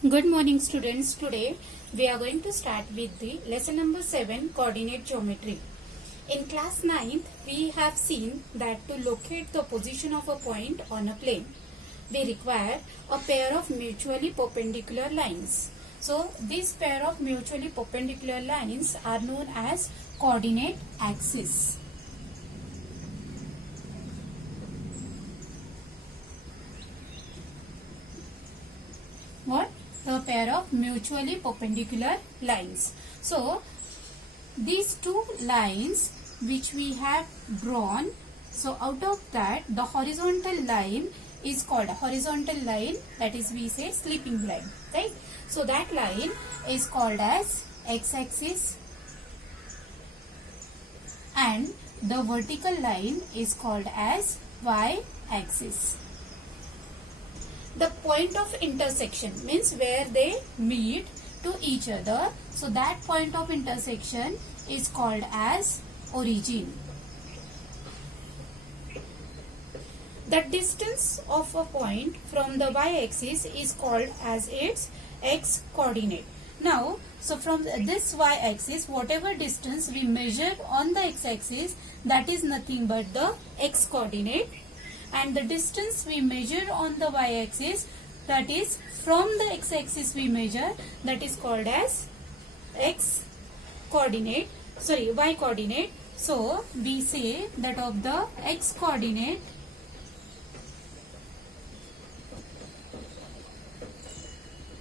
Good morning students. Today we are going to start with the lesson number 7, coordinate geometry. In class 9th we have seen that to locate the position of a point on a plane we require a pair of mutually perpendicular lines. So this pair of mutually perpendicular lines are known as coordinate axes. What? The pair of mutually perpendicular lines. So these two lines which we have drawn, so out of that the horizontal line is called a horizontal line, that is we say sleeping line, right? So that line is called as x-axis and the vertical line is called as y-axis. The point of intersection means where they meet to each other. So that point of intersection is called as origin. The distance of a point from the y-axis is called as its x-coordinate. Now, so from this y-axis, whatever distance we measure on the x-axis, that is nothing but the x-coordinate. And the distance we measure on the y-axis, that is from the x-axis we measure, that is called as y-coordinate. So we say that of the x-coordinate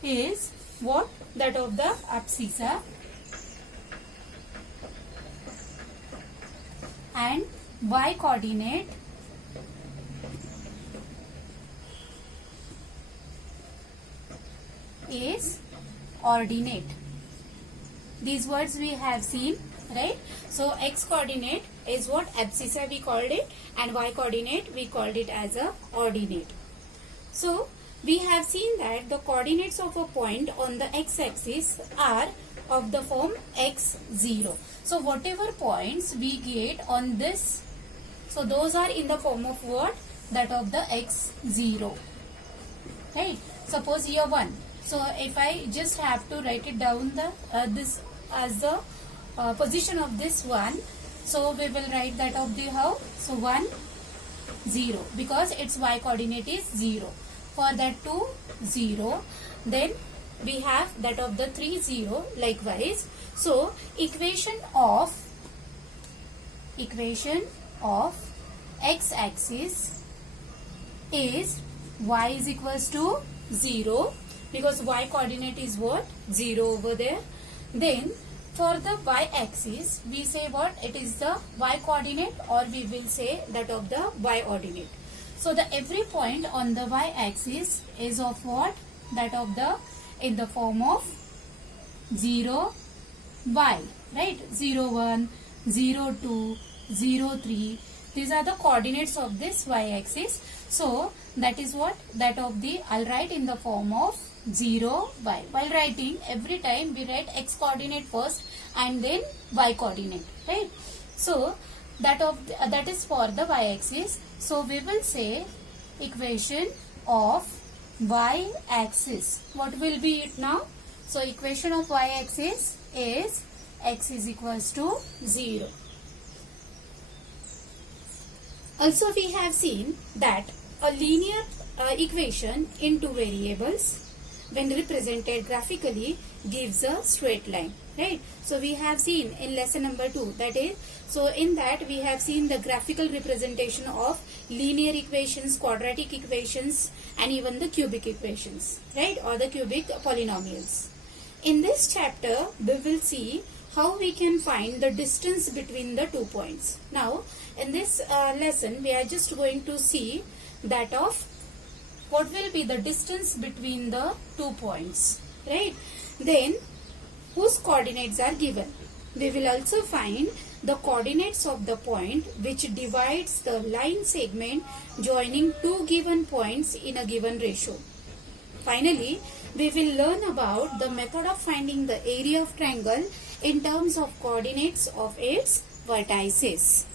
is what? That of the abscissa, and y-coordinate is ordinate. These words we have seen, right? So x coordinate is what? Abscissa we called it, and y coordinate we called it as a ordinate. So we have seen that the coordinates of a point on the x-axis are of the form x0. So whatever points we get on this, so those are in the form of what? That of the x0. Right? Suppose here 1. So if I just have to write it down the this as the position of this one, so we will write that of the how? So 1, 0, because its y coordinate is 0. For that 2, 0. Then we have that of the 3, 0 likewise. So equation of x-axis is y is equals to 0, because y coordinate is what? 0 over there. Then for the y-axis we say what? It is the y coordinate, or we will say that of the y ordinate. So the every point on the y-axis is of what? That of the in the form of 0, y, right? 0, 1, 0, 2, 0, 3. These are the coordinates of this y-axis. So that is what? That of the, I'll write in the form of 0, y. While writing, every time we write x coordinate first and then y coordinate, right? So that is for the y-axis. So we will say equation of y-axis. What will be it now? So equation of y-axis is x is equals to 0. Also we have seen that a linear equation in two variables when represented graphically gives a straight line, right? So we have seen in lesson number 2, that is, so in that we have seen the graphical representation of linear equations, quadratic equations, and even the cubic equations, right? Or the cubic polynomials. In this chapter we will see how we can find the distance between the 2 points. Now in this lesson we are just going to see that of what will be the distance between the 2 points, right? Then whose coordinates are given. We will also find the coordinates of the point which divides the line segment joining two given points in a given ratio. Finally, we will learn about the method of finding the area of triangle in terms of coordinates of its vertices.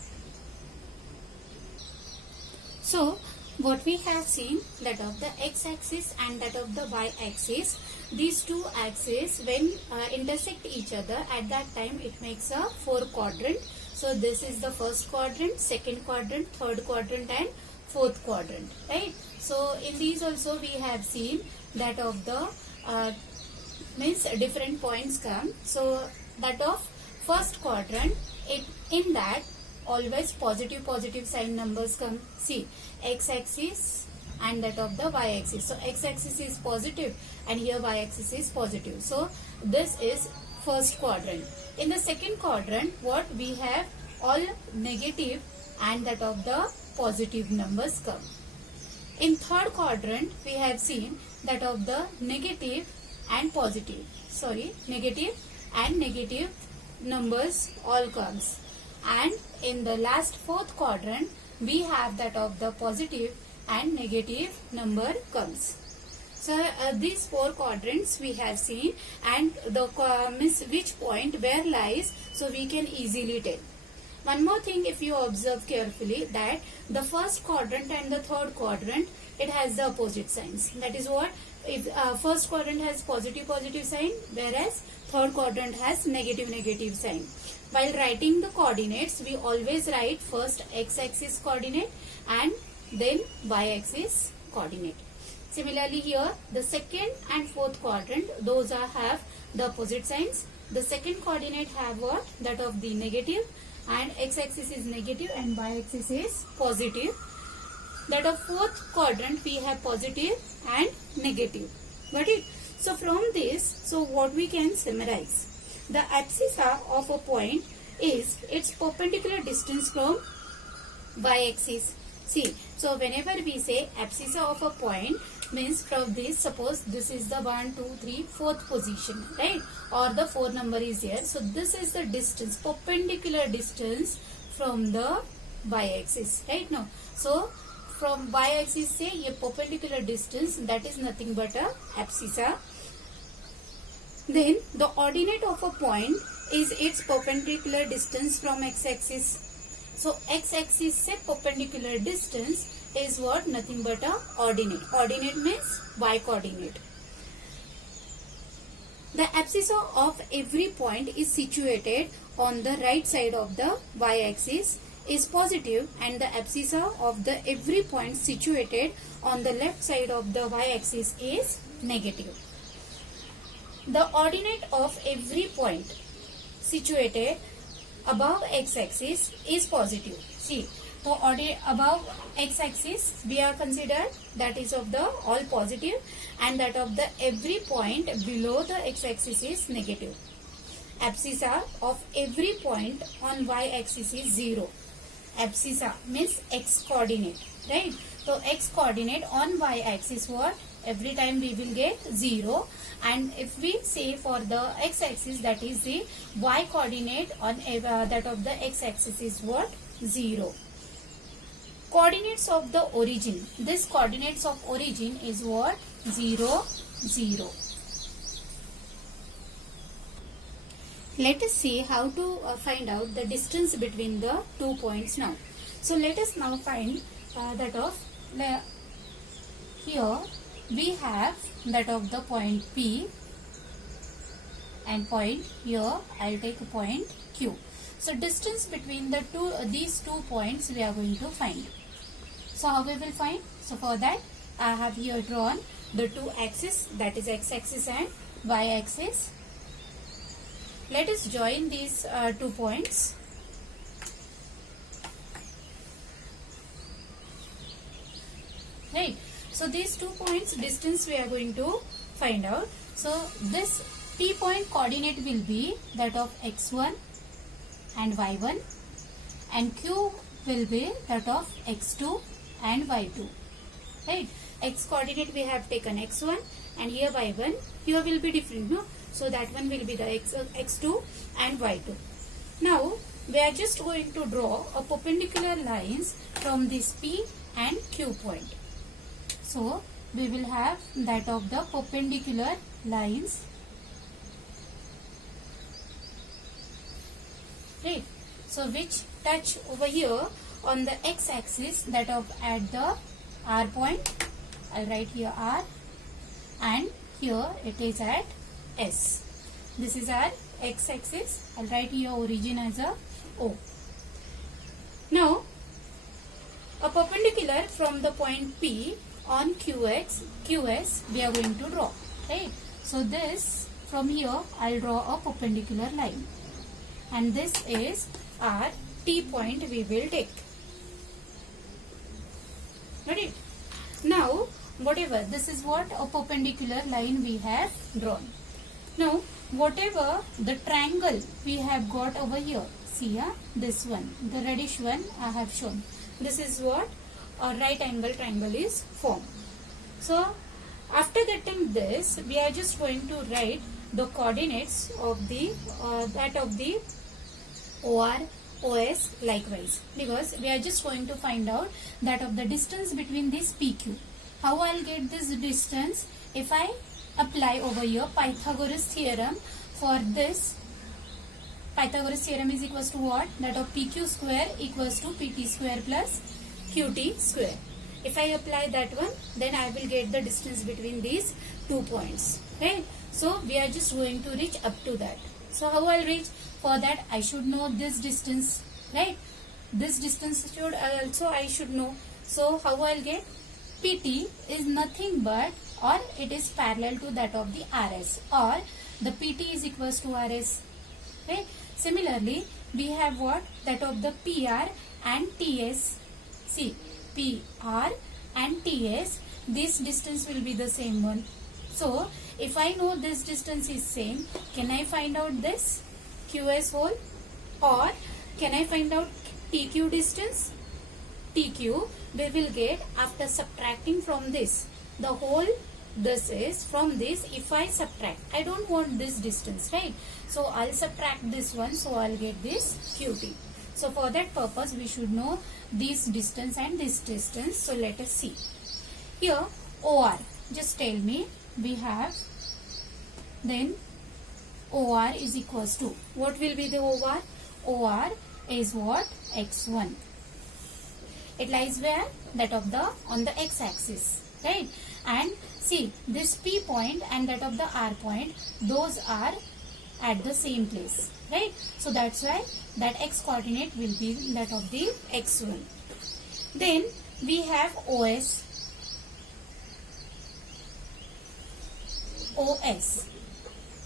So what we have seen, that of the x-axis and that of the y-axis, these two axes when intersect each other, at that time it makes a 4 quadrant. So this is the first quadrant, second quadrant, third quadrant and fourth quadrant, right? So in these also we have seen that of the means different points come. So that of first quadrant, in that always positive sign numbers come. See, x-axis and that of the y-axis. So x-axis is positive and here y-axis is positive. So this is first quadrant. In the second quadrant, what we have, all negative and that of the positive numbers come. In third quadrant, we have seen that of the negative and positive. Negative and negative numbers all comes. And in the last fourth quadrant, we have that of the positive and negative number comes. So these 4 quadrants we have seen, and the means which point where lies, so we can easily tell. One more thing, if you observe carefully, that the first quadrant and the third quadrant, it has the opposite signs. That is what, if first quadrant has positive sign, whereas third quadrant has negative sign. While writing the coordinates, we always write first x-axis coordinate and then y-axis coordinate. Similarly here, the second and fourth quadrant, those have the opposite signs. The second coordinate have what? That of the negative, and x-axis is negative and y-axis is positive. That of fourth quadrant, we have positive and negative. Got it? So from this, so what we can summarize? The abscissa of a point is its perpendicular distance from y-axis. See, so whenever we say abscissa of a point, means from this, suppose this is the 1, 2, 3, 4th position, right? Or the 4 number is here. So this is the distance, perpendicular distance from the y-axis, right? Now, so from y-axis say a perpendicular distance, that is nothing but a abscissa. Then the ordinate of a point is its perpendicular distance from x-axis. So x-axis से perpendicular distance is what? Nothing but a ordinate. Ordinate means y coordinate. The abscissa of every point is situated on the right side of the y-axis is positive, and the abscissa of the every point situated on the left side of the y-axis is negative. The ordinate of every point situated above x-axis is positive. See, so above x-axis we are considered that is of the all positive, and that of the every point below the x-axis is negative. Abscissa of every point on y-axis is 0. Abscissa means x coordinate, right? So x coordinate on y-axis what? Every time we will get 0, and if we say for the x-axis, that is the y coordinate on that of the x-axis is what? 0. Coordinates of the origin. This coordinates of origin is what? 0, 0. Let us see how to find out the distance between the 2 points now. So let us now find that of here we have that of the point P, and point here I'll take a point Q. So distance between the these two points we are going to find. So how we will find? So for that I have here drawn the two axes, that is x-axis and y-axis. Let us join these 2 points. Right. So these 2 points distance we are going to find out. So this P point coordinate will be that of x1 and y1, and Q will be that of x2 and y2. Right. X coordinate we have taken x1, and here y1. Here will be different, no? So that one will be the x2 and y2. Now we are just going to draw a perpendicular lines from this P and Q point. So we will have that of the perpendicular lines. Right. So which touch over here on the x-axis, that of at the R point. I'll write here R, and here it is at S. This is our x-axis. I'll write here origin as a O. Now, a perpendicular from the point P on QS we are going to draw, right? So this, from here I'll draw a perpendicular line, and this is our T point we will take. Got it? Now, whatever, this is what a perpendicular line we have drawn. Now, whatever the triangle we have got over here, see this one, the reddish one I have shown. This is what a right angle triangle is formed. So, after getting this, we are just going to write the coordinates of the that of the OR, OS likewise, because we are just going to find out that of the distance between this PQ. How I'll get this distance? If I apply over here Pythagoras theorem for this, Pythagoras theorem is equals to what? That of PQ square equals to PT square plus QT square. If I apply that one, then I will get the distance between these 2 points, right? So we are just going to reach up to that. So how I'll reach? For that I should know this distance, right? This distance should also I should know. So how I'll get? PT is nothing but, or it is parallel to that of the RS, or the PT is equals to RS, right? Similarly, we have what? That of the PR and TS. See, PR and TS, this distance will be the same one. So, if I know this distance is same, can I find out this QS whole, or can I find out TQ distance? TQ we will get after subtracting from this. The whole this is from this. If I subtract, I don't want this distance, right? So I'll subtract this one, so I'll get this QT. So for that purpose we should know this distance and this distance. So let us see. Here OR, just tell me, we have then OR is equals to, what will be the OR? OR is what? X1. It lies where? That of the on the x-axis, right? And see, this P point and that of the R point, those are at the same place, right? So that's why that x coordinate will be that of the x1. Then we have OS. OS.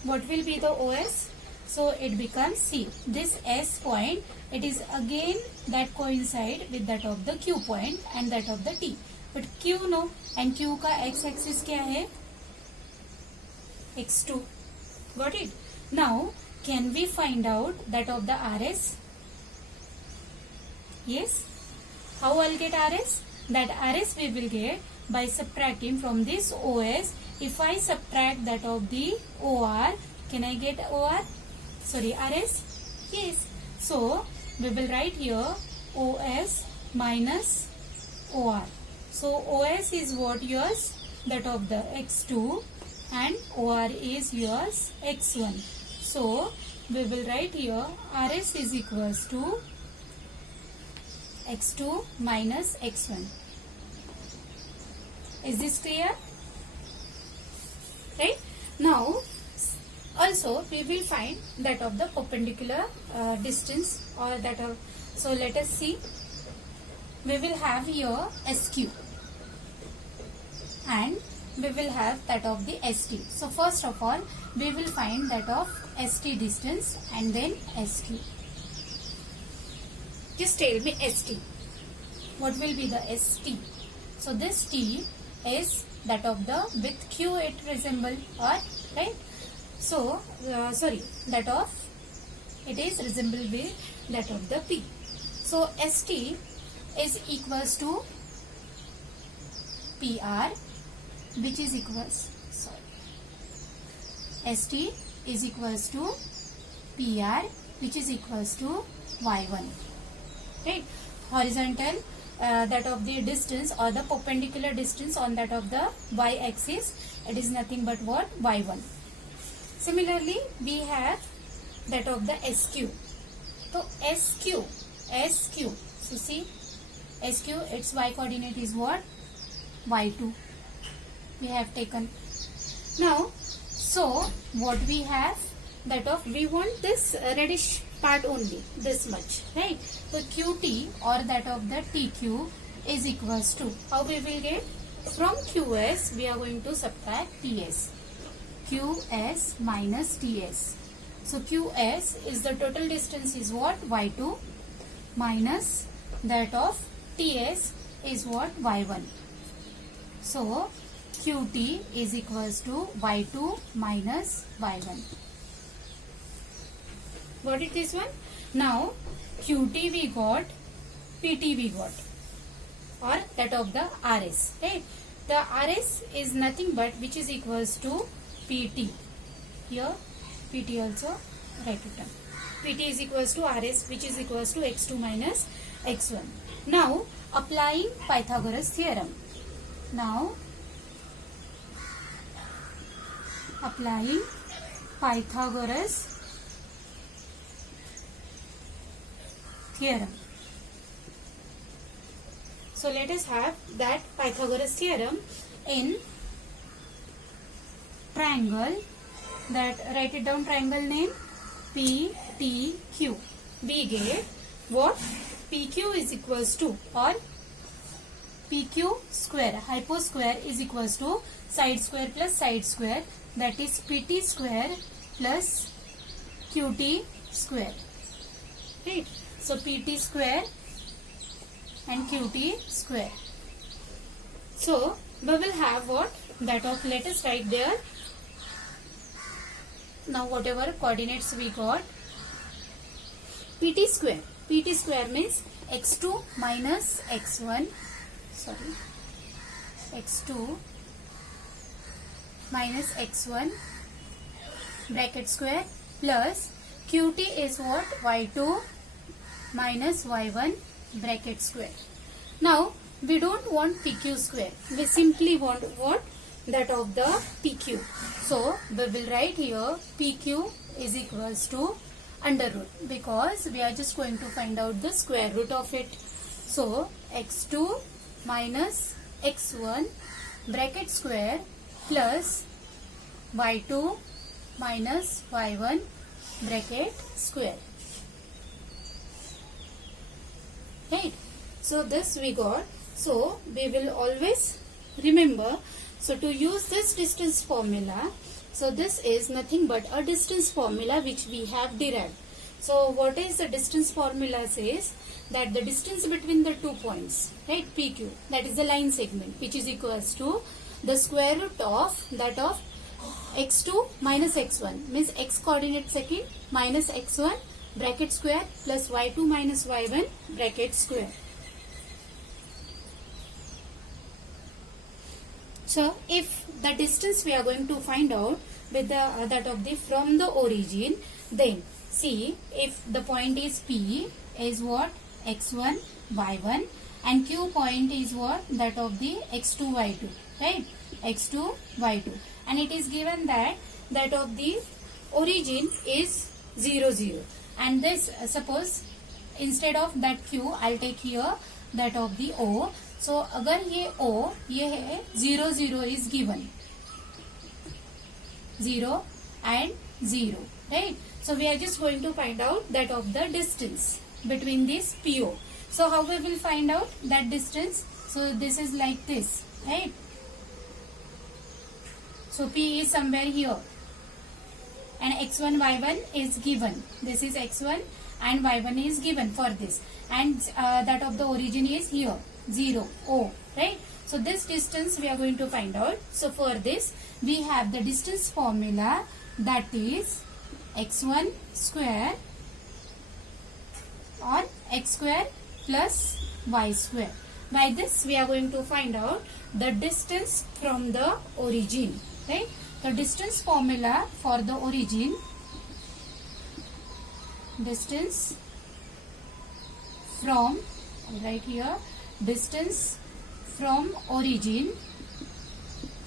What will be the OS? So it becomes, see, this S point, it is again that coincide with that of the Q point and that of the T. But Q no, and Q का x axis क्या है? x2. Got it? Now, can we find out that of the RS? Yes. How I'll get RS? That RS we will get by subtracting from this OS. If I subtract that of the OR, can I get OR? Sorry, RS? Yes. So, we will write here OS minus OR. So, OS is what yours? That of the x2, and OR is yours x1. So, we will write here RS is equals to x2 minus x1. Is this clear? Right? Now, also we will find that of the perpendicular distance, or that of, so let us see. We will have here SQ and we will have that of the ST. So first of all we will find that of ST distance and then SQ. Just tell me ST. What will be the ST? So this T is that of the, with Q it resemble, or right? So sorry, that of, it is resemble with that of the P. So ST is equals to PR, which is equals, sorry, ST is equals to PR, which is equals to Y1, right? Horizontal, that of the distance or the perpendicular distance on that of the y-axis, it is nothing but what? Y1. Similarly, we have that of the SQ. So SQ. So see, SQ, its y coordinate is what? y2 we have taken. Now, so what we have, that of we want this reddish part only, this much, right? So qt or that of the tq is equals to, how we will get? From qs we are going to subtract ts. qs minus ts. So qs is the total distance is what? y2 minus that of ts is what? y1. So qt is equals to y2 minus y1. What it is one? Now qt we got, pt we got, or that of the rs, right? The rs is nothing but which is equals to pt. Here pt also write it down. pt is equals to rs, which is equals to x2 minus x1. Now applying Pythagoras theorem. Now applying Pythagoras theorem. So let us have that Pythagoras theorem in triangle, that write it down, triangle name PTQ. We get what? PQ is equals to, or PQ square, hypo square is equals to side square plus side square, that is PT square plus QT square, right? So PT square and QT square. So we will have what? That of, let us write there. Now whatever coordinates we got, PT square. PT square means x2 minus x1, sorry, x2 minus x1 bracket square plus QT is what? y2 minus y1 bracket square. Now we don't want PQ square, we simply want what? That of the PQ. So we will write here PQ is equals to under root, because we are just going to find out the square root of it. So x2 minus x1 bracket square plus y2 minus y1 bracket square, right? So this we got. So we will always remember, so to use this distance formula, so this is nothing but a distance formula which we have derived. So what is the distance formula? Says that the distance between the 2 points, right, PQ, that is the line segment, which is equals to the square root of that of x2 minus x1, means x coordinate second minus x1 bracket square plus y2 minus y1 bracket square. So if the distance we are going to find out with the that of the from the origin, then see if the point is P is what? x1 y1, and Q point is what? That of the x2 y2, right? x2 y2, and it is given that that of the origin is 0 0, and this suppose instead of that Q I'll take here that of the O. So अगर ये O ये है 0 0 is given, 0 and 0, right? So we are just going to find out that of the distance between this PO. So how we will find out that distance? So this is like this, right? So P is somewhere here, and x1 y1 is given. This is x1 and y1 is given for this, and that of the origin is here 0 O, right? So this distance we are going to find out. So for this we have the distance formula, that is x1 square or x square plus y square. By this we are going to find out the distance from the origin, right? The distance formula for the origin, distance from, right here, distance from origin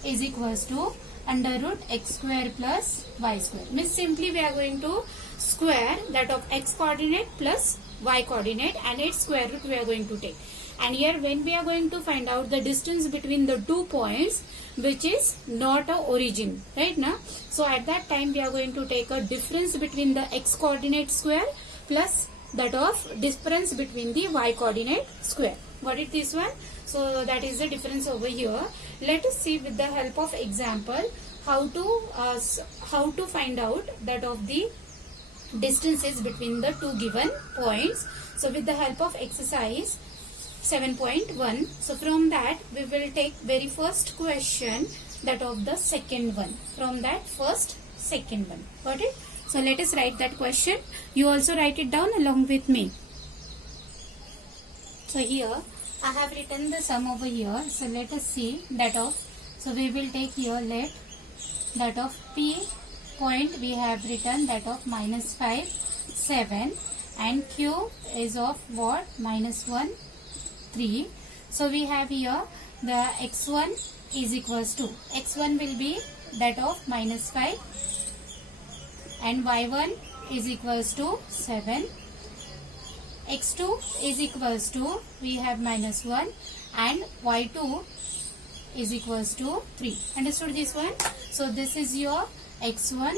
is equals to under root x square plus y square. Means simply we are going to square that of x coordinate plus y coordinate, and its square root we are going to take. And here when we are going to find out the distance between the 2 points which is not a origin, right now. So at that time we are going to take a difference between the x coordinate square plus that of difference between the y coordinate square. Got it, this one? So that is the difference over here. Let us see with the help of example how to find out that of the distances between the two given points. So with the help of exercise 7.1, so from that we will take very first question, that of the second one. From that first second one. Got it? So let us write that question. You also write it down along with me. So here I have written the sum over here. So let us see that of, so we will take here, let that of P point we have written that of -5, 7, and Q is of what? -1, 3. So we have here the x1 is equals to, x1 will be that of -5 and y1 is equals to 7. x2 is equals to, we have -1 and y2 is equals to 3. Understood this one? So this is your x1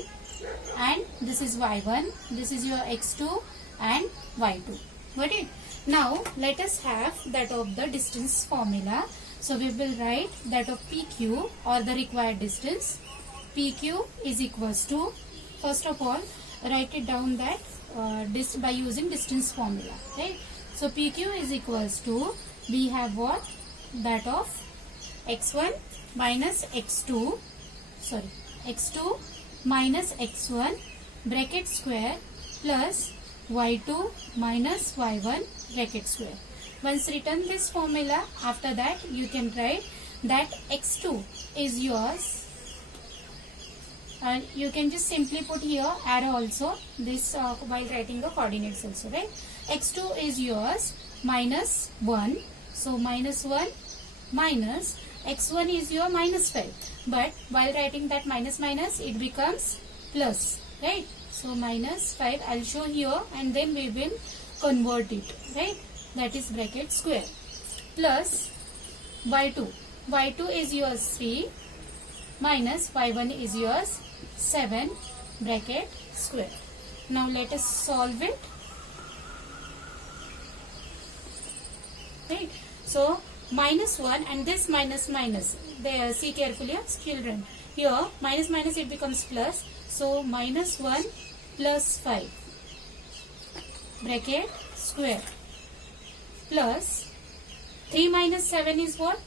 and this is y1. This is your x2 and y2. Got it? Now let us have that of the distance formula. So we will write that of PQ or the required distance. PQ is equals to, first of all write it down that by using distance formula, right? So PQ is equals to, we have what? That of x1 minus x2, sorry, x2 minus x1 bracket square plus y2 minus y1 bracket square. Once written this formula, after that you can write that x2 is yours, and you can just simply put here arrow also this while writing the coordinates also, right? x2 is yours -1, so -1 minus x1 is your -5, but while writing that minus it becomes plus, right? So -5 I'll show here and then we will convert it, right? That is bracket square plus y2. y2 is yours 3 minus y1 is yours 7 bracket square. Now let us solve it. Right? So -1 and this minus, there, see carefully children. Here minus it becomes plus. So -1 plus 5 bracket square plus 3 minus 7 is what?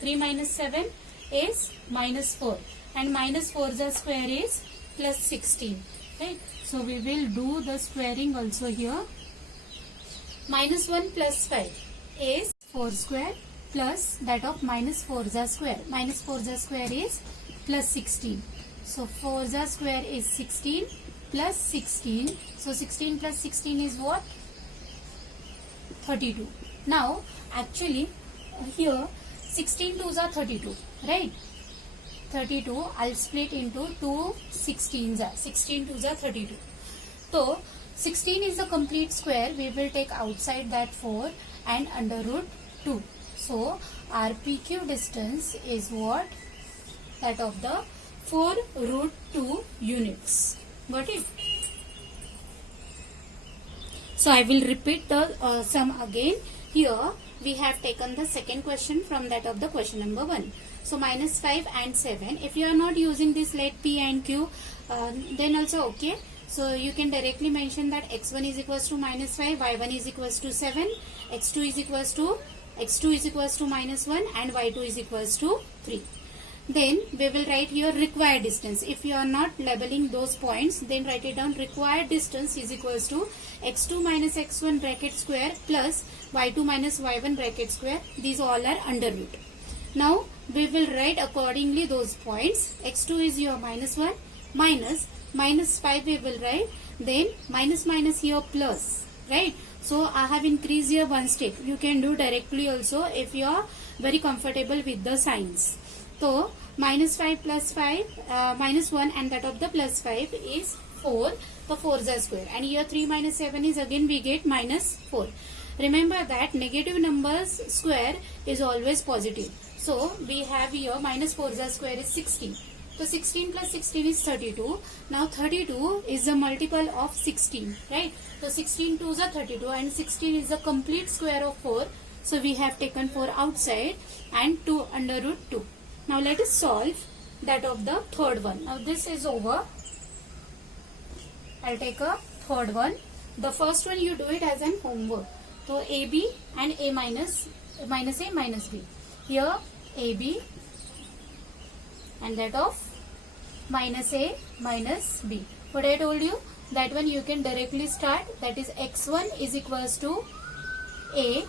3 minus 7 is -4 and -4 the square is plus 16. Right? So we will do the squaring also here. -1 plus 5 is 4 square plus that of -4 the square. -4 the square is plus 16. So 4 the square is 16 plus 16. So 16 plus 16 is what? 32. Now actually here 16 2s are 32, right? 32 I'll split into 2 16s are. 16 2s are 32. So 16 is the complete square. We will take outside that 4 and under root 2. So our PQ distance is what? That of the 4 root 2 units. Got it? So I will repeat the sum again. Here we have taken the second question from that of the question number 1. So -5 and 7. If you are not using this let P and Q, then also okay. So you can directly mention that x1 is equals to -5, y1 is equals to 7, x2 is equals to -1 and y2 is equals to 3. Then we will write here required distance. If you are not labeling those points, then write it down. Required distance is equals to x2 minus x1 bracket square plus y2 minus y1 bracket square. These all are under root. Now we will write accordingly those points. x2 is your -1 minus -5 we will write. Then minus here plus, right? So I have increased here one step. You can do directly also if you are very comfortable with the signs. So -5 plus 5, -1 and that of the plus 5 is 4. So 4 is a square. And here 3 minus 7 is again we get -4. Remember that negative numbers square is always positive. So we have here minus 4 square is 16. So 16 plus 16 is 32. Now 32 is a multiple of 16, right? So 16 2s are 32 and 16 is the complete square of 4. So we have taken 4 outside and 2 under root 2. Now let us solve that of the third one. Now this is over. I'll take a third one. The first one you do it as an homework. So AB and A minus A minus B. Here AB and that of minus A minus B. What I told you, that one you can directly start, that is x1 is equals to A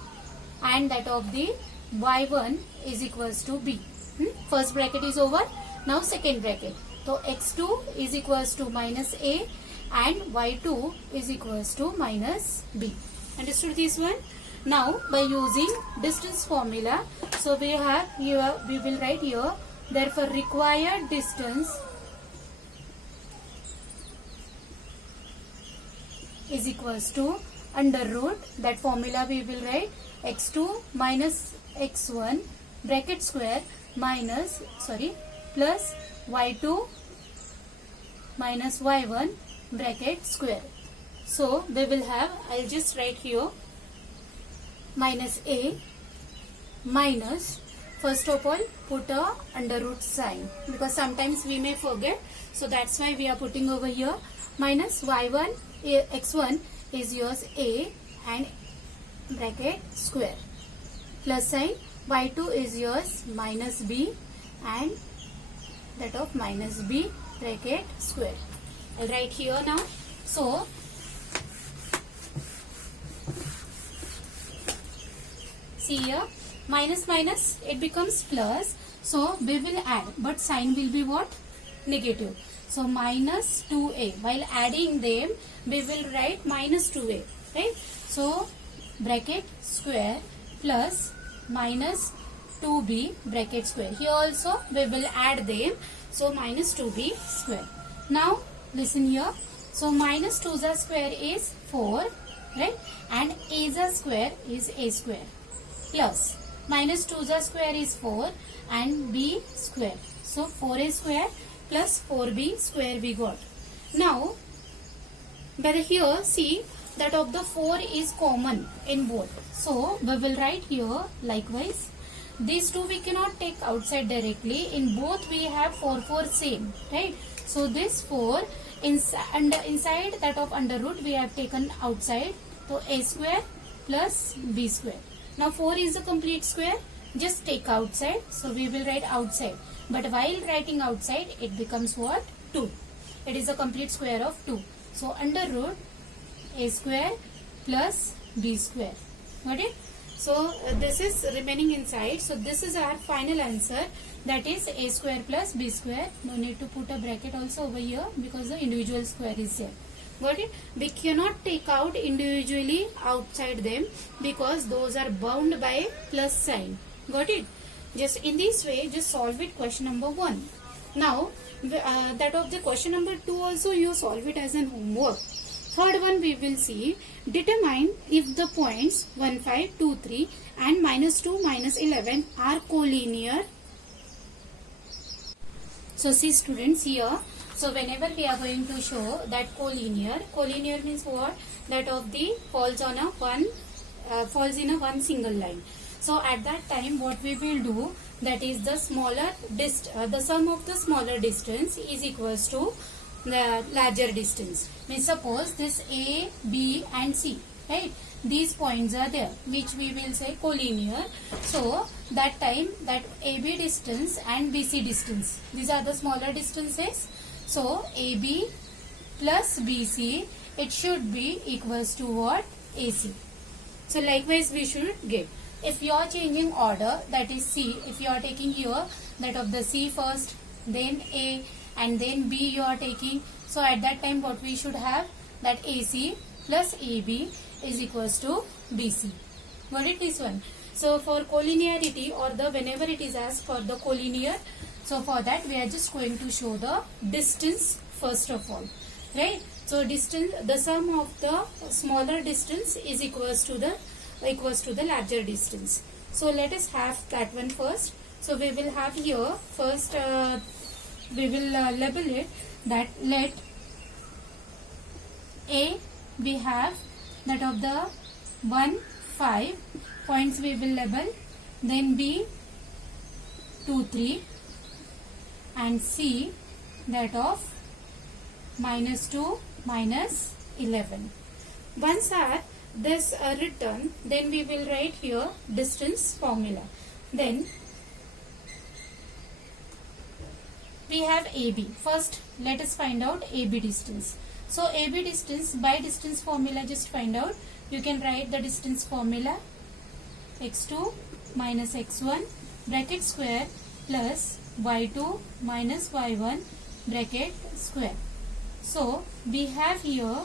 and that of the y1 is equals to B. First bracket is over. Now second bracket. So x2 is equals to minus A and y2 is equals to minus B. Understood this one? Now by using distance formula, so we have here, we will write here, therefore required distance is equals to under root, that formula we will write x2 minus x1 bracket square minus plus y2 minus y1 bracket square. So we will have, I'll just write here minus A minus, first of all put a under root sign because sometimes we may forget, so that's why we are putting over here minus y1 x1 is yours A and bracket square, plus sign y2 is yours minus B and that of minus B bracket square. I'll write here now. So see here, minus minus it becomes plus, so we will add, but sign will be what? Negative. So minus 2A, while adding them we will write minus 2A, right? So bracket square plus minus 2B bracket square. Here also we will add them, so minus 2B square. Now listen here, so minus 2's square is 4, right? And A's square is A square, plus minus 2's square is 4 and B square. So 4A square plus 4B square we got. Now, but here see that of the 4 is common in both. So we will write here likewise. These two we cannot take outside directly. In both we have 4 same, right? So this 4 inside that of under root we have taken outside. So A square plus B square. Now 4 is a complete square. Just take outside. So we will write outside. But while writing outside, it becomes what? 2. It is a complete square of 2. So under root A square plus B square. Got it? So this is remaining inside. So this is our final answer. That is A square plus B square. No need to put a bracket also over here because the individual square is there. Got it? We cannot take out individually outside them because those are bound by plus sign. Got it? Just in this way, just solve it question number 1. Now, that of the question number 2 also you solve it as an homework. Third one we will see, determine if the points 1, 5, 2, 3 and minus 2, minus 11 are collinear. So see students here, so whenever we are going to show that collinear means what? That of the falls in a one single line. So at that time what we will do, that is the the sum of the smaller distance is equals to the larger distance. Means suppose this A, B and C, right? These points are there which we will say collinear. So that time that AB distance and BC distance, these are the smaller distances. So AB plus BC, it should be equals to what? AC. So likewise we should get. If you are changing order, that is C, if you are taking here that of the C first, then A and then B you are taking. So at that time what we should have, that AC plus AB is equals to BC. Got it, this one? So for collinearity, or the whenever it is asked for the collinear, so for that we are just going to show the distance first of all, right? So distance, the sum of the smaller distance is equals to the equals to the larger distance. So let us have that one first. So we will have here first we will label it that let A we have that of the 1 5 points we will label, then B 2 3 and C that of -2 -11. Once are this written, then we will write here distance formula. Then we have AB. First let us find out AB distance. So AB distance, by distance formula just find out. You can write the distance formula x2 minus x1 bracket square plus y2 minus y1 bracket square. So we have here,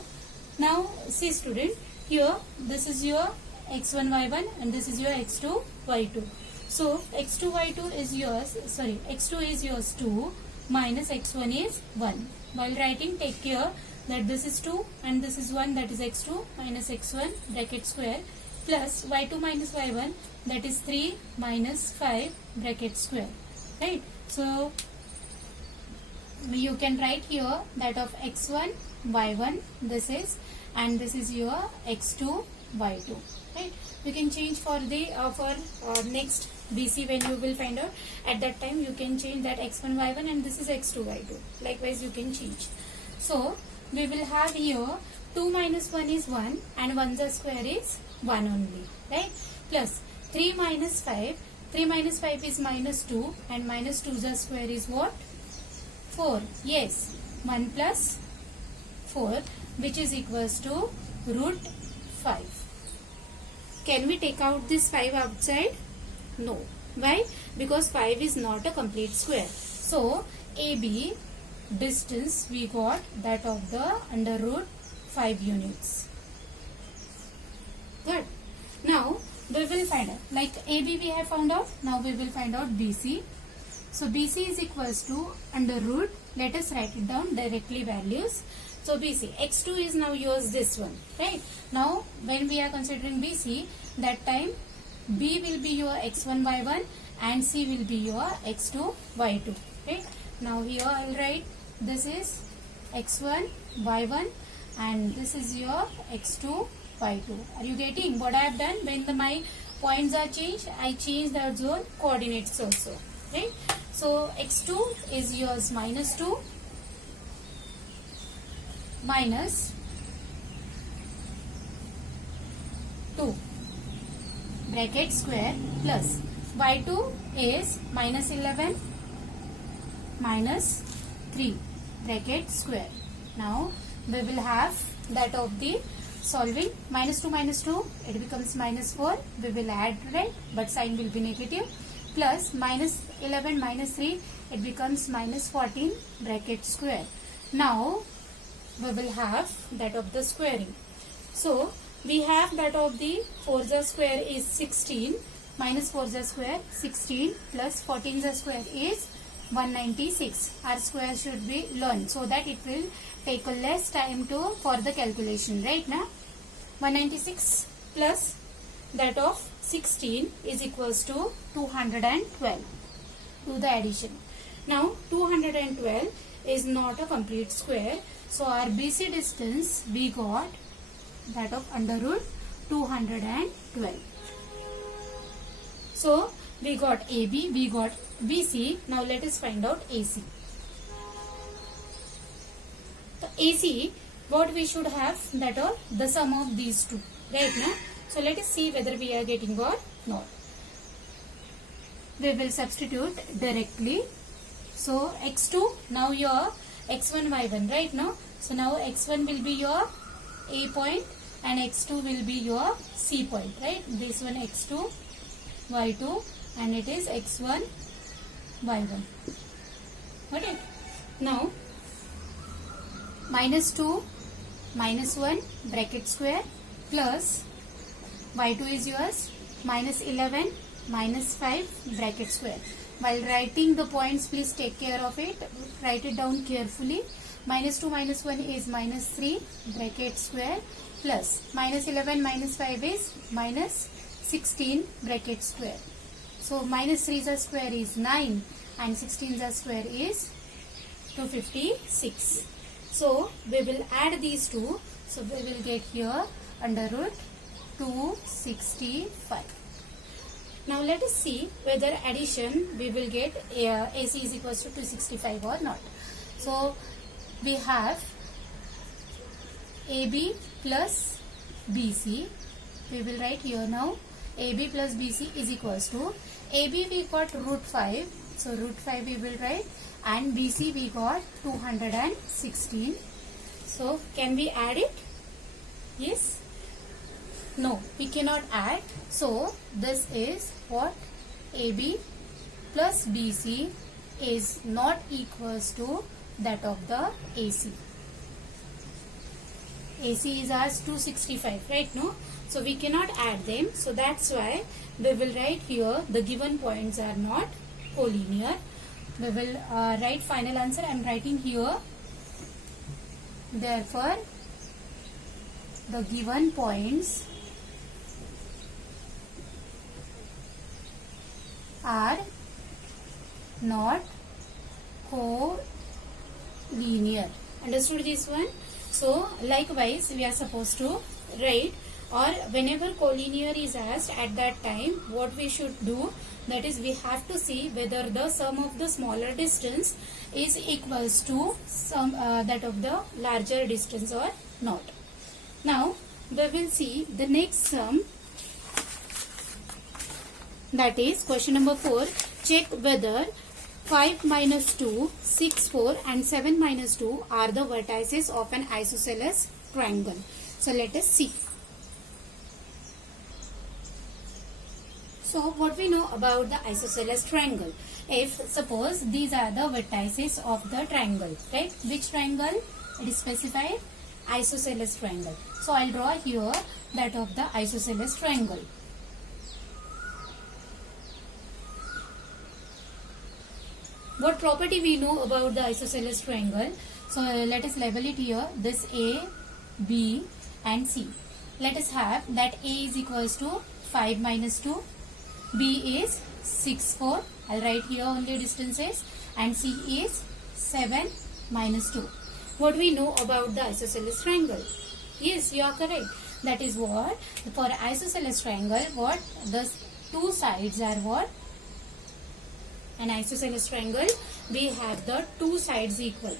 now see student, here this is your x1 y1 and this is your x2 y2. So x2 y2 is yours, sorry, x2 is yours 2 minus x1 is 1. While writing, take care that this is 2 and this is 1, that is x2 minus x1 bracket square plus y2 minus y1, that is 3 minus 5 bracket square, right? So you can write here that of x1 y1 this is, and this is your x2 y2, right? You can change for the next BC when you will find out. At that time you can change that x1 y1 and this is x2 y2. Likewise you can change. So we will have here 2 minus 1 is 1 and 1 the square is 1 only, right? Plus 3 minus 5. 3 minus 5 is minus 2 and minus 2 the square is what? 4. Yes, 1 plus 4, which is equals to root 5. Can we take out this 5 outside? No. Why? Because 5 is not a complete square. So AB distance we got that of the under root 5 units. Good. Now we will find out, like AB we have found out, now we will find out BC. So BC is equals to under root, let us write it down directly values. So BC, x2 is now yours this one, right? Now when we are considering BC, that time B will be your x1 y1 and C will be your x2 y2, right? Now here I will write this is x1 y1 and this is your x2 y2. Are you getting what I have done? When my points are changed, I change the zone coordinates also, right? So x2 is yours minus 2 minus 2 bracket square plus y2 is minus 11 minus 3 bracket square. Now we will have that of the solving minus 2 it becomes minus 4. We will add, right, but sign will be negative, plus minus 11 minus 3 it becomes minus 14 bracket square. Now we will have that of the squaring. So we have that of the 4 the square is 16 minus 4 the square 16 plus 14 the square is 196. Our square should be learned so that it will take a less time to for the calculation, right? Now 196 plus that of 16 is equals to 212. Do the addition. Now 212 is not a complete square, so our BC distance we got that of under root 212. So we got AB, we got BC. Now let us find out AC. So AC, what we should have, that or the sum of these two, right? Now so let us see whether we are getting or not. We will substitute directly. So x2, now your x1 y1, right? Now so now x1 will be your A point and x2 will be your C point, right? This one x2 y2 and it is x1 y1. Got it? Now minus 2 minus 1 bracket square plus y2 is yours minus 11 minus 5 bracket square. While writing the points, please take care of it. Write it down carefully minus 2 minus 1 is minus 3 bracket square plus minus 11 minus 5 is minus 16 bracket square. So minus 3 the square is 9 and 16 the square is 256. So we will add these two. So we will get here under root 265. Now let us see whether addition we will get AC is equals to 265 or not. So we have AB plus BC. We will write here now AB plus BC is equals to AB we got root 5. So root 5 we will write, and BC we got 216. So can we add it? Yes? No, we cannot add. So this is what? AB plus BC is not equals to that of the AC. AC is as 265, right? No? So we cannot add them. So that's why we will write here the given points are not collinear. We will write final answer. I am writing here. Therefore, the given points are not co-linear. Understood this one? So likewise we are supposed to write, or whenever collinear is asked, at that time what we should do, that is we have to see whether the sum of the smaller distance is equals to some that of the larger distance or not. Now we will see the next sum, that is question number 4. Check whether 5 minus 2, 6, 4 and 7 minus 2 are the vertices of an isosceles triangle. So let us see. So what we know about the isosceles triangle? If suppose these are the vertices of the triangle, right? Which triangle? It is specified isosceles triangle. So I'll draw here that of the isosceles triangle. What property we know about the isosceles triangle? So let us label it here. This A, B and C. Let us have that A is equals to 5 minus 2. B is 6, 4. I'll write here only distances. And C is 7 minus 2. What we know about the isosceles triangle? Yes, you are correct. That is what? For isosceles triangle, what? The two sides are what? An isosceles triangle, we have the two sides equal,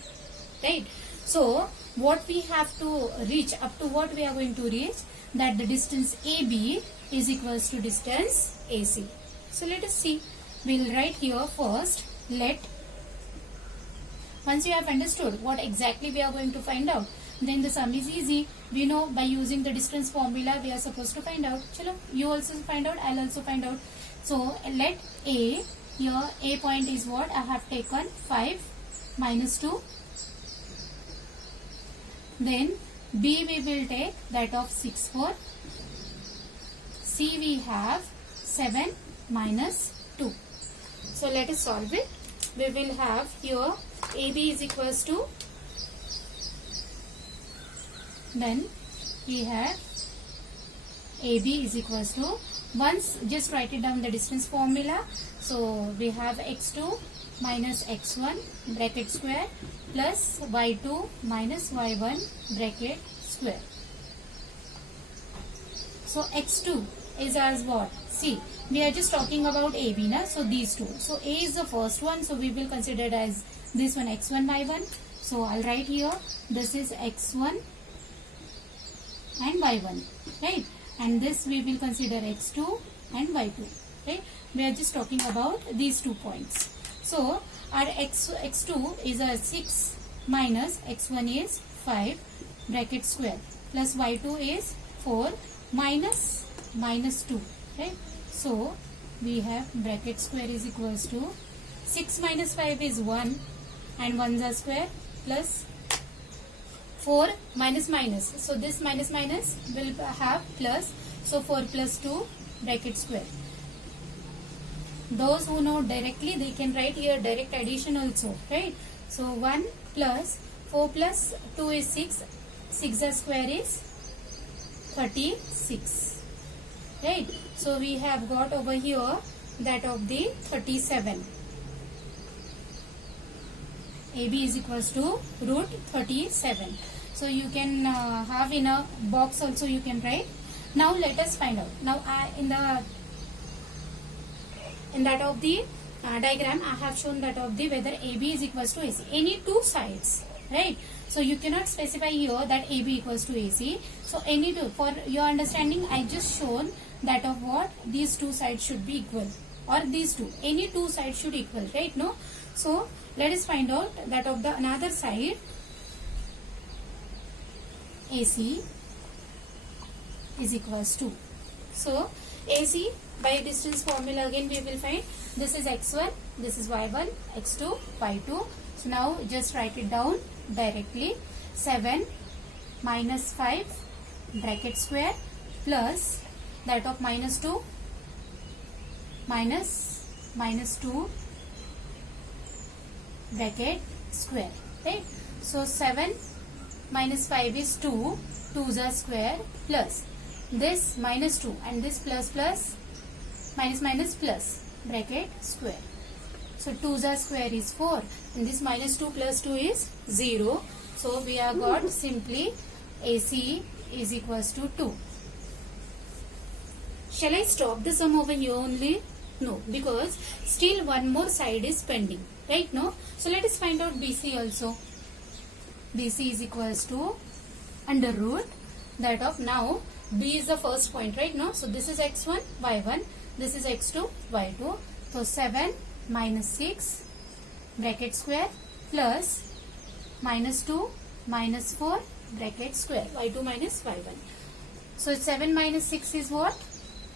right? So what we have to reach, up to what we are going to reach, that the distance AB is equals to distance AC. So let us see. We will write here first, let, once you have understood what exactly we are going to find out, then the sum is easy. We know by using the distance formula we are supposed to find out. Chalo, you also find out, I'll also find out. So let A, here A point is what? I have taken 5 minus 2. Then B we will take that of 6, 4. C we have 7 minus 2. So let us solve it. We will have here AB is equals to, then we have AB is equals to, once just write it down the distance formula. So we have x2 minus x1 bracket square plus y2 minus y1 bracket square. So x2 is as what? See, we are just talking about AB, na? So these two. So A is the first one, so we will consider it as this one x1 y1. So I'll write here, this is x1 and y1, right? And this we will consider x2 and y2, right? We are just talking about these 2 points. So our x2 is a 6 minus x1 is 5 bracket square plus y2 is 4 minus 2, right? So we have bracket square is equals to 6 minus 5 is 1 and 1 is a square plus 4 minus minus. So this minus minus will have plus. So 4 plus 2 bracket square. Those who know directly, they can write here direct addition also, right? So 1 plus 4 plus 2 is 6. 6 square is 36. Right? So we have got over here that of the 37. AB is equals to root 37. So you can have in a box also you can write. Now let us find out. Now in that of the diagram I have shown that of the whether AB is equals to AC. Any two sides, right? So you cannot specify here that AB equals to AC. So any two, for your understanding I just shown that of what these two sides should be equal, or these two, any two sides should equal, right? No. So let us find out that of the another side AC is equals to. So AC by distance formula again we will find this is x1, this is y1, x2, y2. So now just write it down directly. 7 minus 5 bracket square plus that of minus 2 minus 2 bracket square, right? So 7 minus 5 is 2, 2's are square, plus this minus 2 and this plus minus plus bracket square. So 2's are square is 4 and this minus 2 plus 2 is 0. So we have got simply AC is equals to 2. Shall I stop the sum over here only? No, because still one more side is pending, right? No. So let us find out BC also. BC is equals to under root that of, now B is the first point, right? No. So this is x1, y1, this is x2, y2. So 7 minus 6 bracket square plus minus 2 minus 4 bracket square, y2 minus y1. So 7 minus 6 is what?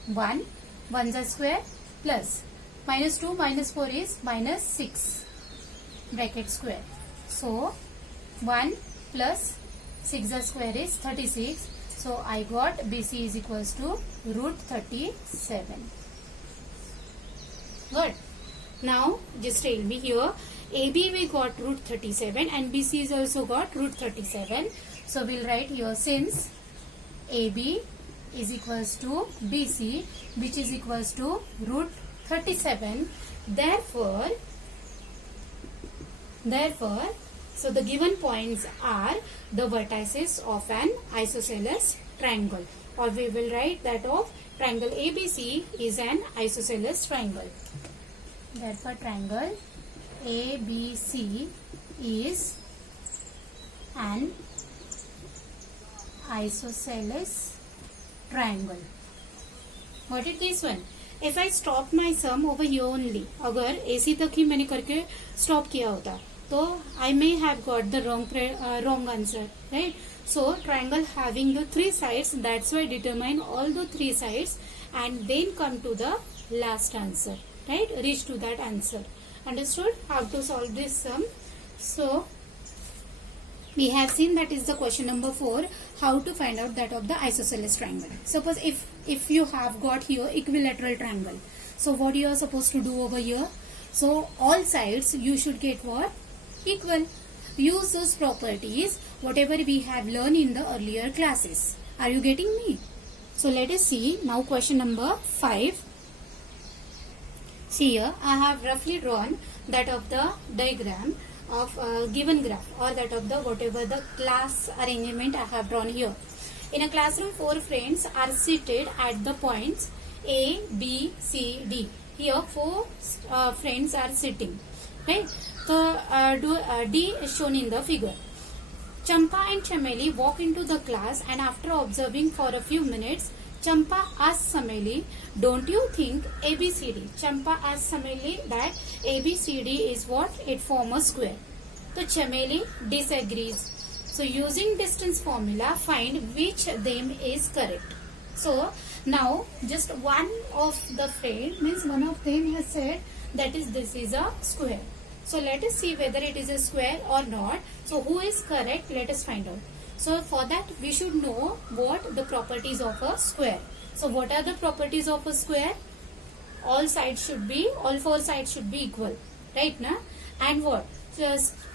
1. 1's a square plus minus 2 minus 4 is minus 6 bracket square. So 1 plus 6 a square is 36. So I got BC is equals to root 37. Good. Now just tell me here, AB we got root 37 and BC is also got root 37. So we'll write here, since AB is equals to BC, which is equals to root 37, therefore so the given points are the vertices of an isosceles triangle, or we will write that of triangle ABC is an isosceles triangle. Therefore triangle ABC is an isosceles triangle. Got it this one? If I stop my sum over here only, अगर AC तक ही मैंने करके stop किया होता, तो I may have got the wrong answer, right? So triangle having the three sides, that's why determine all the three sides and then come to the last answer, right? Reach to that answer. Understood how to solve this sum? So we have seen that is the question number 4, how to find out that of the isosceles triangle. Suppose if you have got here equilateral triangle, so what you are supposed to do over here? So all sides you should get what? Equal. Use those properties whatever we have learned in the earlier classes. Are you getting me? So let us see now question number 5. See here I have roughly drawn that of the diagram of a given graph, or that of the whatever the class arrangement I have drawn here. In a classroom, 4 friends are seated at the points A, B, C, D. Here 4 friends are sitting, right? So D is shown in the figure. Champa and Chameli walk into the class, and after observing for a few minutes, Champa asks Chameli, don't you think ABCD? Champa asks Chameli that ABCD is what? It forms a square. So Chameli disagrees. So using distance formula, find which them is correct. So now just one of the friend, means one of them has said that is this is a square. So let us see whether it is a square or not. So who is correct? Let us find out. So for that we should know what the properties of a square. So what are the properties of a square? All 4 sides should be equal, right? Na? And what?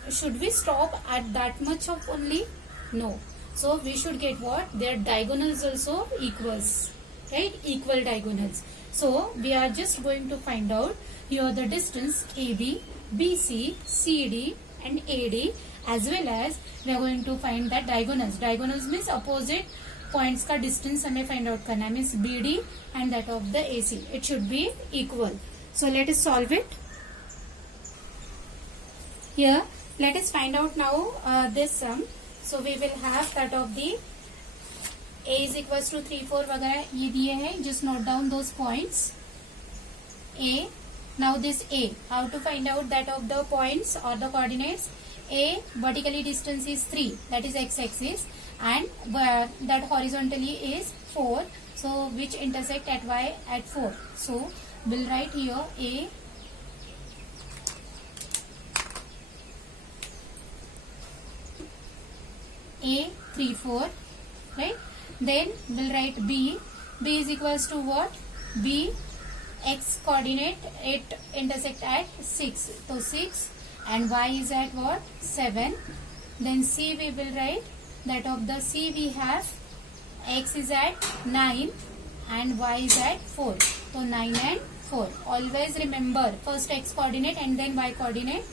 should we stop at that much of only? No. So we should get what? Their diagonals also equals, right? Equal diagonals. So we are just going to find out here the distance AB, BC, CD and AD, as well as we are going to find that diagonals. Diagonals means opposite points का distance हमें find out करना है, means BD and that of the AC. It should be equal. So let us solve it. Here let us find out now this sum. So we will have that of the A is equals to 3, 4 वगैरह ये दिए हैं. Just note down those points. A. Now this A. How to find out that of the points or the coordinates? A vertically distance is 3, that is x-axis, and that horizontally is 4. So which intersect at y at 4. So we'll write here A 3, 4, right? Then we'll write B. B is equals to what? B x coordinate it intersect at 6. So 6 and y is at what? 7. Then C we will write that of the C we have x is at 9 and y is at 4. So 9 and 4. Always remember first x coordinate and then y coordinate.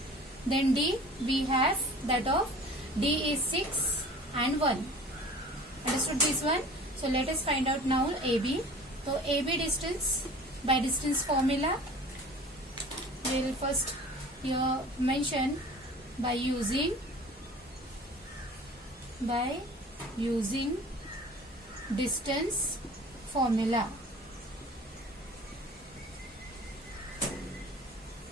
Then D we have that of D is 6 and 1. Understood this one? So let us find out now AB. So AB distance by distance formula we will first here mention by using distance formula,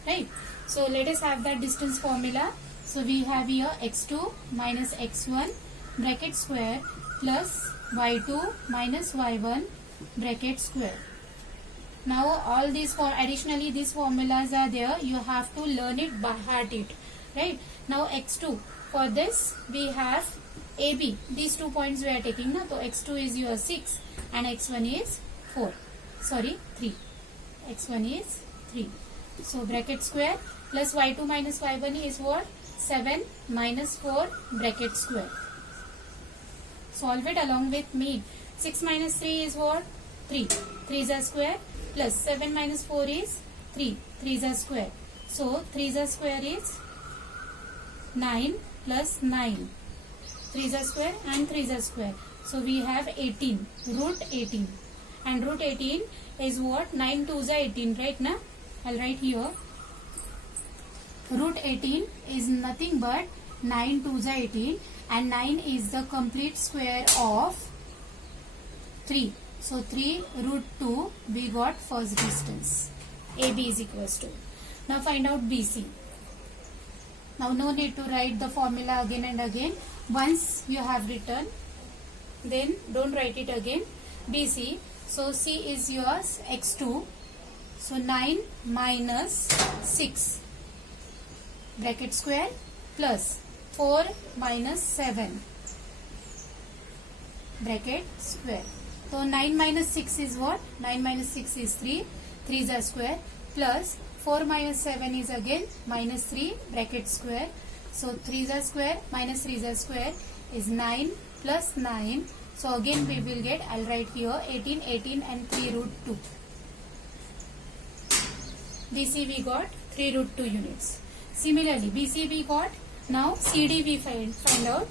right? So let us have that distance formula. So we have here x2 minus x1 bracket square plus y2 minus y1 bracket square. Now all these additionally these formulas are there. You have to learn it by heart it, right? Now x2, for this we have AB. These 2 points we are taking now. So x2 is your 6 and x1 is 4. Sorry, 3. x1 is 3. So bracket square plus y2 minus y1 is what? 7 minus 4 bracket square. Solve it along with me. 6 minus 3 is what? 3. 3 is a square plus 7 minus 4 is 3. 3 is a square. So 3 is a square is 9 plus 9. 3 is a square and 3 is a square. So we have 18. Root 18. And root 18 is what? 9 2 is 18, right na? I'll write here. Root 18 is nothing but 9 2 is 18 and 9 is the complete square of 3. So 3 root 2 we got first distance. AB is equals to. Now find out BC. Now no need to write the formula again and again. Once you have written, then don't write it again. BC. So C is yours x2. So 9 minus 6 bracket square plus 4 minus 7 bracket square. So 9 minus 6 is what? 9 minus 6 is 3. 3 is a square plus 4 minus 7 is again minus 3 bracket square. So 3 is a square minus 3 is a square is 9 plus 9. So again we will get, I'll write here 18, 18 and 3 root 2. BC we got 3 root 2 units. Similarly BC we got. Now CD we find out.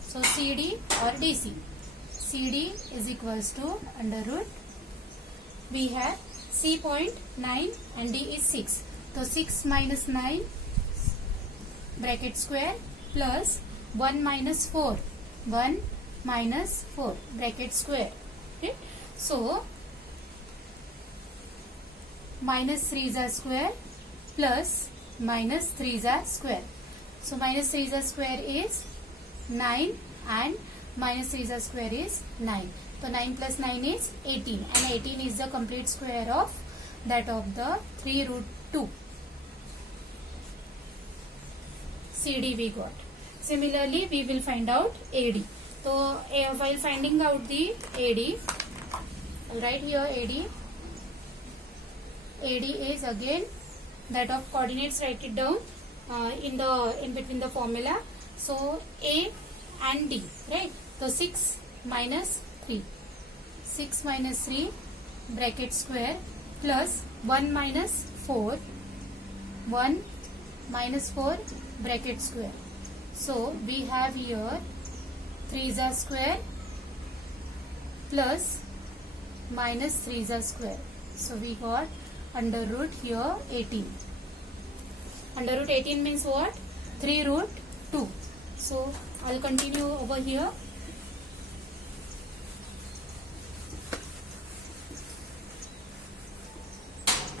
So CD or DC. CD is equals to under root. We have C point 9 and D is 6. So 6 minus 9 bracket square plus 1 minus 4. 1 minus 4 bracket square. Okay. So minus 3 is a square plus minus 3 is a square. So minus 3 is a square is 9 and minus 3 is a square is 9. So 9 plus 9 is 18 and 18 is the complete square of that of the 3 root 2. CD we got. Similarly we will find out AD. So while finding out the AD, I'll write here AD. AD is again that of coordinates, write it down. in between the formula. So A and D, right? So 6 minus 3. 6 minus 3 bracket square plus 1 minus 4. 1 minus 4 bracket square. So we have here 3's are square plus minus 3's are square. So we got under root here 18. Under root 18 means what? 3 root 2. So I'll continue over here.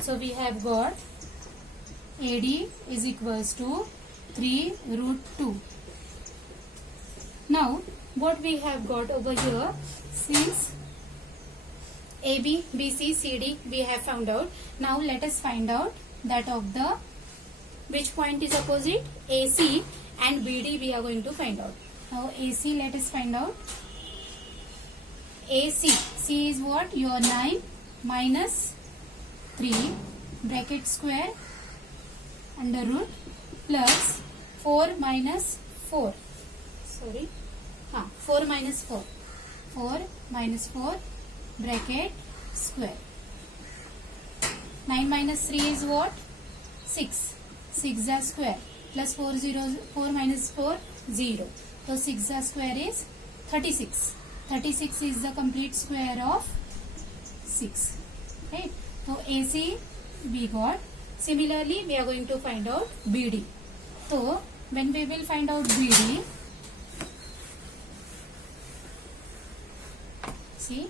So we have got AD is equals to 3 root 2. Now what we have got over here, since AB, BC, CD we have found out. Now let us find out that of the which point is opposite, AC and BD we are going to find out. Now AC, let us find out. AC, C is what? Your 9 minus 3 bracket square under root plus 4 minus 4. Sorry. 4 minus 4. 4 minus 4 bracket square. 9 minus 3 is what? 6. 6 are square plus 4 minus 4 0. So 6 are square is 36. 36 is the complete square of 6. Right? So AC we got. Similarly we are going to find out BD. So when we will find out BD, see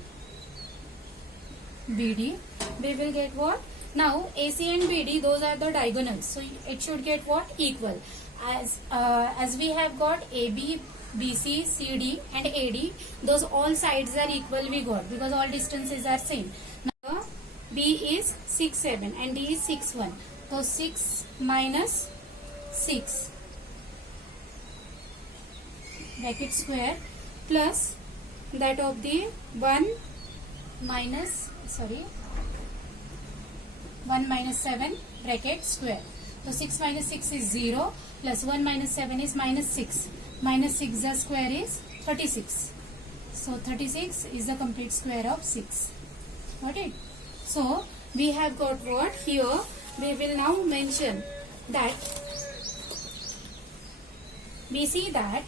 BD, we will get what? Now AC and BD, those are the diagonals, so it should get what? Equal. As we have got AB, BC, CD and AD, those all sides are equal we got, because all distances are same. Now B is 6 7 and D is 6 1. So 6 minus 6 bracket square plus that of the 1 minus 7 bracket square. So 6 minus 6 is 0 plus 1 minus 7 is minus 6. Minus 6 the square is 36. So 36 is the complete square of 6. Got it? So we have got what? Here we will now mention that we see that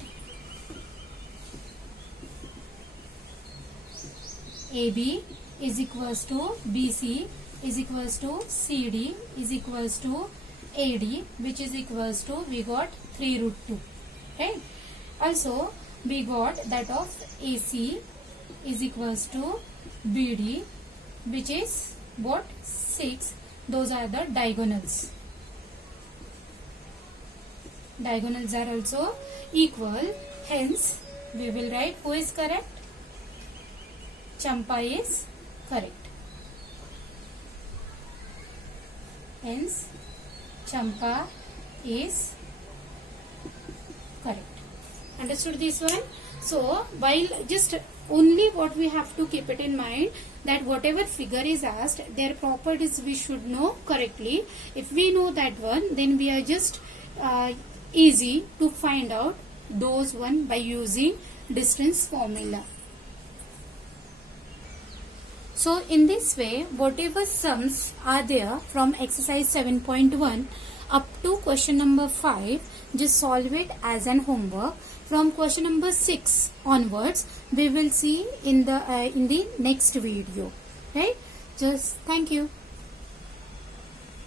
AB is equals to BC is equals to CD is equals to AD, which is equals to, we got 3 root 2. Right? Also we got that of AC is equals to BD, which is what? 6. Those are the diagonals. Diagonals are also equal. Hence we will write who is correct? Champa is correct. Hence Champa is correct. Understood this one? So while just only what we have to keep it in mind, that whatever figure is asked, their properties we should know correctly. If we know that one, then we are just easy to find out those one by using distance formula. So in this way, whatever sums are there from exercise 7.1 up to question number 5, just solve it as an homework. From question number 6 onwards, we will see in the next video. Right? Just thank you.